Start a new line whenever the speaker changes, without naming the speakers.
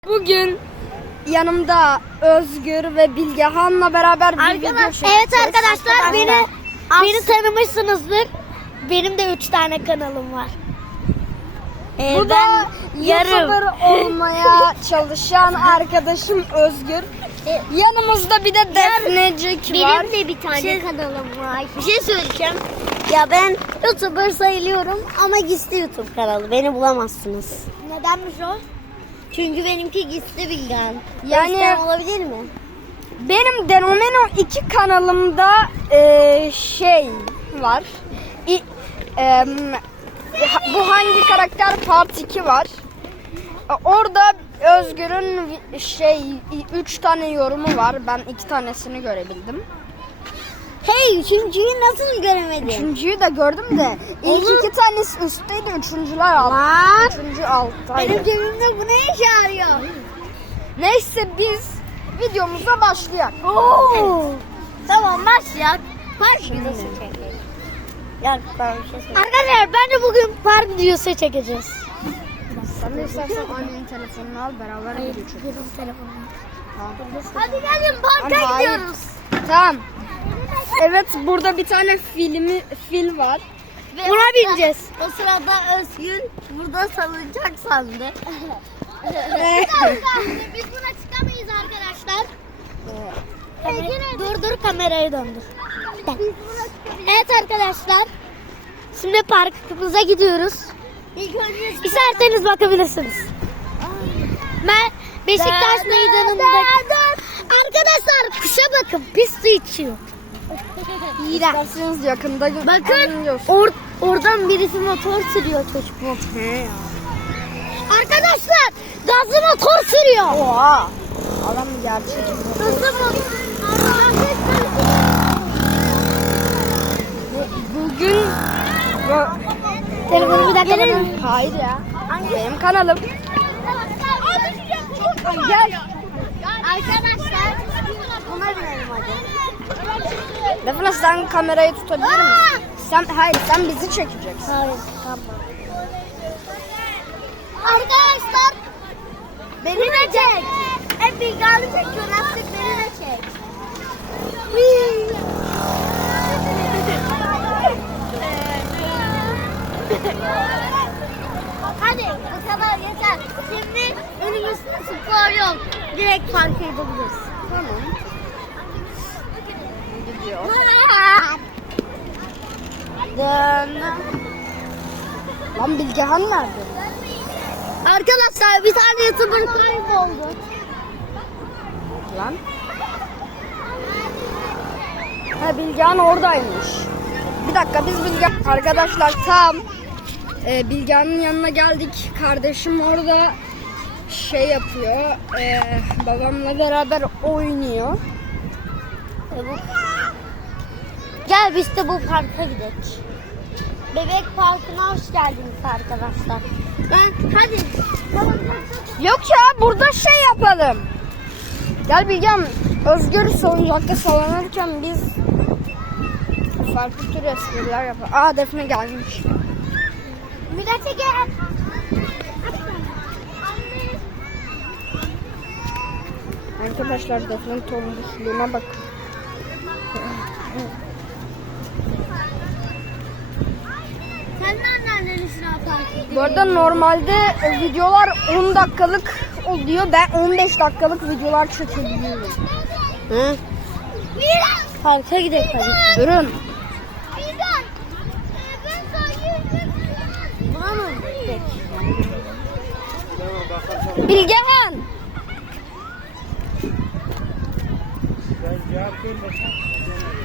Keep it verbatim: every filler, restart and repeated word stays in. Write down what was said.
Bugün yanımda Özgür ve Bilgehan'la beraber bir video çekeceğiz.
Evet arkadaşlar, beni beni tanımışsınızdır. Benim de üç tane kanalım var. Ee,
Bu da YouTuber olmaya çalışan arkadaşım Özgür. Yanımızda bir de Defnecik var.
Benim de bir tane şey, kanalım var. Bir şey söyleyeceğim. Ya ben YouTuber sayılıyorum ama gizli YouTube kanalı. Beni bulamazsınız. Nedenmiş o? Çünkü benimki gizli Bilgehan.
Yani
Özlem olabilir mi?
Benim Denomeno iki kanalımda e, şey var. İ, e, bu hangi karakter part iki var. Orada Özgür'ün şey üç tane yorumu var. Ben iki tanesini görebildim.
Hey, üçüncüyü nasıl göremedin?
Üçüncüyü de gördüm de ilk
Oğlum,
iki tanesi üstteydi, üçüncüler altta.
Lan.
Üçüncü alttaydı.
Benim cebimde bu ne işe yarıyor?
Neyse biz videomuza başlayalım.
Oo. Tamam, başlayalım. Park videosu çekelim. Ya, ben bir şey söyleyeyim. Arkadaşlar, bence bugün park videosu çekeceğiz.
Sen de istersen annenin telefonunu al, beraber
Hayır,
video çekelim.
benim telefonum.
Tamam.
Hadi gelin, parka
Ama hayır.
gidiyoruz.
Tamam. Evet, burada bir tane filmi fil var.
Ve Buna bineceğiz. O sırada Özgür burada salınacak sandı. Biz buna çıkamayız arkadaşlar. Kamera, dur dur kamerayı döndür. Evet arkadaşlar. Şimdi parkımıza gidiyoruz. İsterseniz bakabilirsiniz. Ben Beşiktaş meydanında. Arkadaşlar kuşa bakın, pis su içiyor.
İsterseniz yakında gö-
Bakın
görsün.
or oradan birisi motor sürüyor, çocuk motor. Arkadaşlar gazlı motor sürüyor.
Oha. Adam gerçek.
Gazlı motor.
Bugün
Telefonu bir dakika bana.
Hayır ya. Benim kanalım. Gel.
Arkadaşlar buna binelim hadi.
Defne, sen kamerayı tutabilir misin? Sen hayır, sen bizi çekeceksin.
Hayır, tamam. Arkadaşlar beni de çek. Hep Bilgehan'ı çekiyor, artık beni de çek. Hadi bu kadar yeter. Şimdi önümüzde spor yok. Direkt park edebiliriz.
Tamam. Gidiyor. Lan Bilgehan nerede?
Arkadaşlar bir tane YouTuber kayboldu.
Lan. Ha, Bilgehan oradaymış. Bir dakika, biz Bilgehan... Arkadaşlar tam e, Bilgehan'ın yanına geldik. Kardeşim orada şey yapıyor. E, babamla beraber oynuyor.
Gel biz de bu parka gidelim. Bebek parkına hoş geldiniz arkadaşlar. Ben hadi.
Yok ya, burada şey yapalım. Gel Bilgehan, Özgür salıncakta sallanırken biz farklı tür espriler yapalım. Aa, Defne gelmiş.
Müdete gel.
Arkadaşlar, Defne'nin tombuşluğuna bakın.
Sen nereden işine park ediyorsun?
Bu arada normalde videolar on dakikalık oluyor. Ben on beş dakikalık videolar çekebiliyorum.
Hı? Parka gidelim hadi.
Durun.
Buna mı?
Bilgehan.